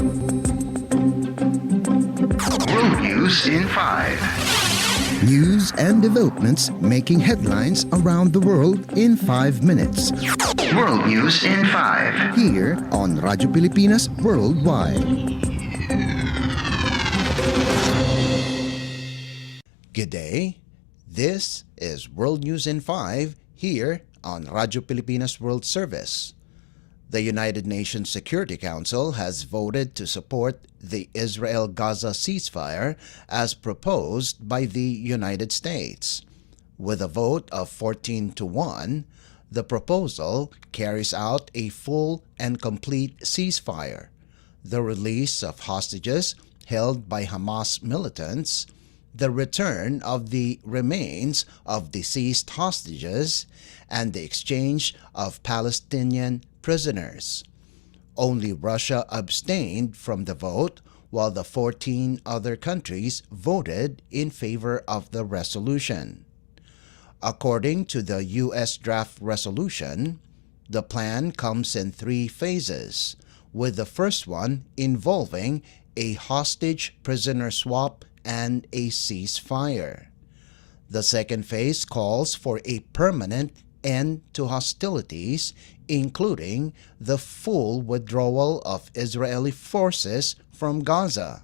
World News in 5. News and developments making headlines around the world in 5 minutes. World News in 5. Here on Radyo Pilipinas Worldwide. Good day. This is World News in 5 here on Radyo Pilipinas World Service. The United Nations Security Council has voted to support the Israel-Gaza ceasefire as proposed by the United States. With a vote of 14-1, the proposal carries out a full and complete ceasefire, the release of hostages held by Hamas militants, the return of the remains of deceased hostages, and the exchange of Palestinian prisoners. Only Russia abstained from the vote, while the 14 other countries voted in favor of the resolution. According to the U.S. draft resolution, the plan comes in 3 phases, with the first one involving a hostage prisoner swap and a ceasefire. The second phase calls for a permanent end to hostilities, including the full withdrawal of Israeli forces from Gaza.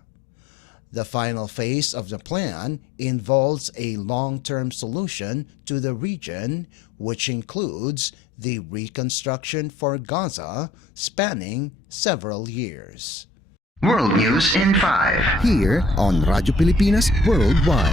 The final phase of the plan involves a long-term solution to the region, which includes the reconstruction for Gaza spanning several years. World News in 5. Here on Radyo Pilipinas Worldwide.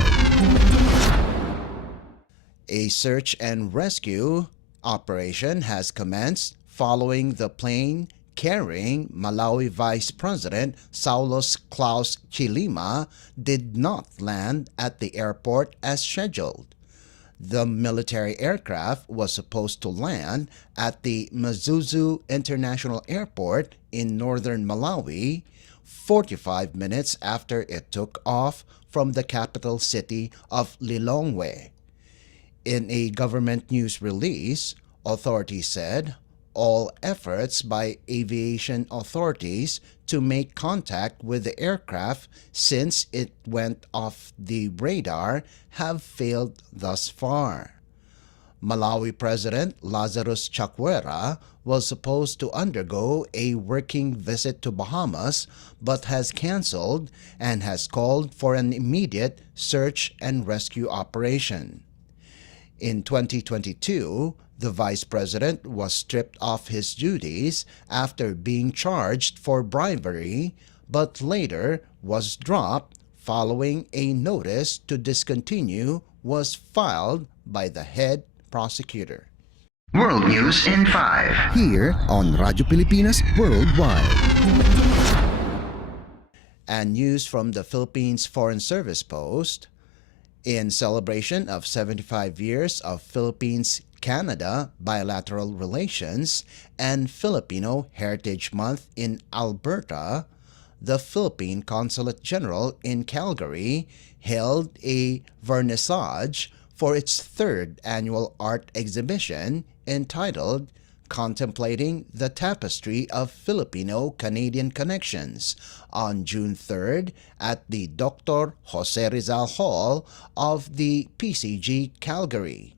A search and rescue operation has commenced following the plane carrying Malawi Vice President Saulos Klaus Chilima did not land at the airport as scheduled. The military aircraft was supposed to land at the Mzuzu International Airport in northern Malawi 45 minutes after it took off from the capital city of Lilongwe. In a government news release, authorities said all efforts by aviation authorities to make contact with the aircraft since it went off the radar have failed thus far. Malawi President Lazarus Chakwera was supposed to undergo a working visit to Bahamas but has canceled and has called for an immediate search and rescue operation. In 2022, the Vice President was stripped of his duties after being charged for bribery, but later was dropped following a notice to discontinue was filed by the head prosecutor. World News in 5. Here on Radyo Pilipinas Worldwide. And news from the Philippines Foreign Service Post. In celebration of 75 years of Philippines-Canada bilateral relations and Filipino Heritage Month in Alberta, the Philippine Consulate General in Calgary held a vernissage for its 3rd annual art exhibition entitled Contemplating the Tapestry of Filipino-Canadian Connections on June 3rd at the Dr. Jose Rizal Hall of the PCG Calgary.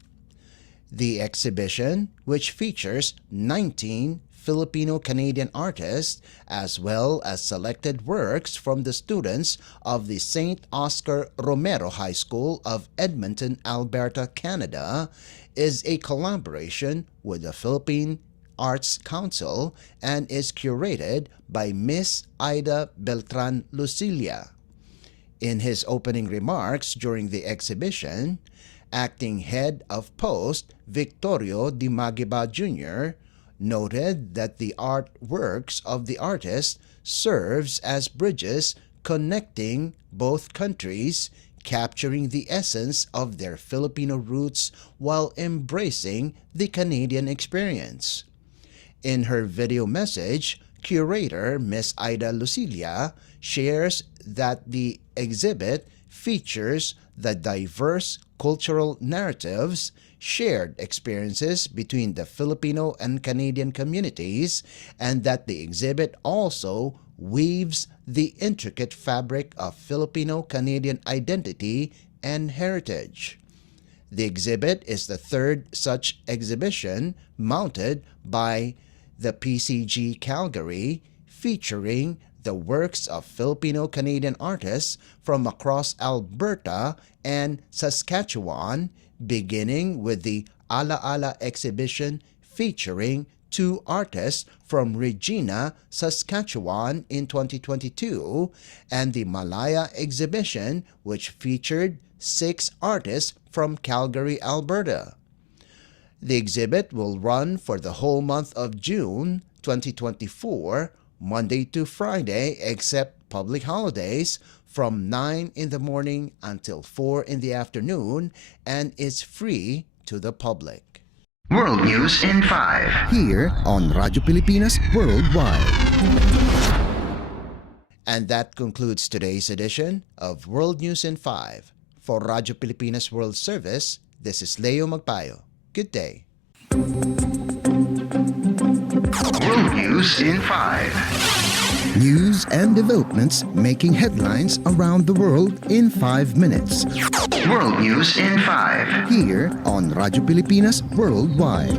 The exhibition, which features 19 Filipino-Canadian artists as well as selected works from the students of the St. Oscar Romero High School of Edmonton, Alberta, Canada, is a collaboration with the Philippine Arts Council and is curated by Miss Ida Beltran Lucilia. In his opening remarks during the exhibition, acting head of post Victorio Di Magiba Jr. noted that the artworks of the artist serves as bridges connecting both countries, capturing the essence of their Filipino roots while embracing the Canadian experience. In her video message, curator Miss Ida Lucilia shares that the exhibit features the diverse cultural narratives, shared experiences between the Filipino and Canadian communities, and that the exhibit also weaves the intricate fabric of Filipino-Canadian identity and heritage. The exhibit is the third such exhibition mounted by the PCG Calgary, featuring the works of Filipino-Canadian artists from across Alberta and Saskatchewan, beginning with the Ala Ala exhibition featuring two artists from Regina, Saskatchewan in 2022, and the Malaya exhibition, which featured 6 artists from Calgary, Alberta. The exhibit will run for the whole month of June 2024, Monday to Friday except public holidays, from 9 in the morning until 4 in the afternoon, and is free to the public. World News in 5. Here on Radyo Pilipinas Worldwide. And that concludes today's edition of World News in 5. For Radyo Pilipinas World Service, this is Leo Magpayo. Good day. World News in 5. News and developments making headlines around the world in 5 minutes. World News in 5. Here on Radyo Pilipinas Worldwide.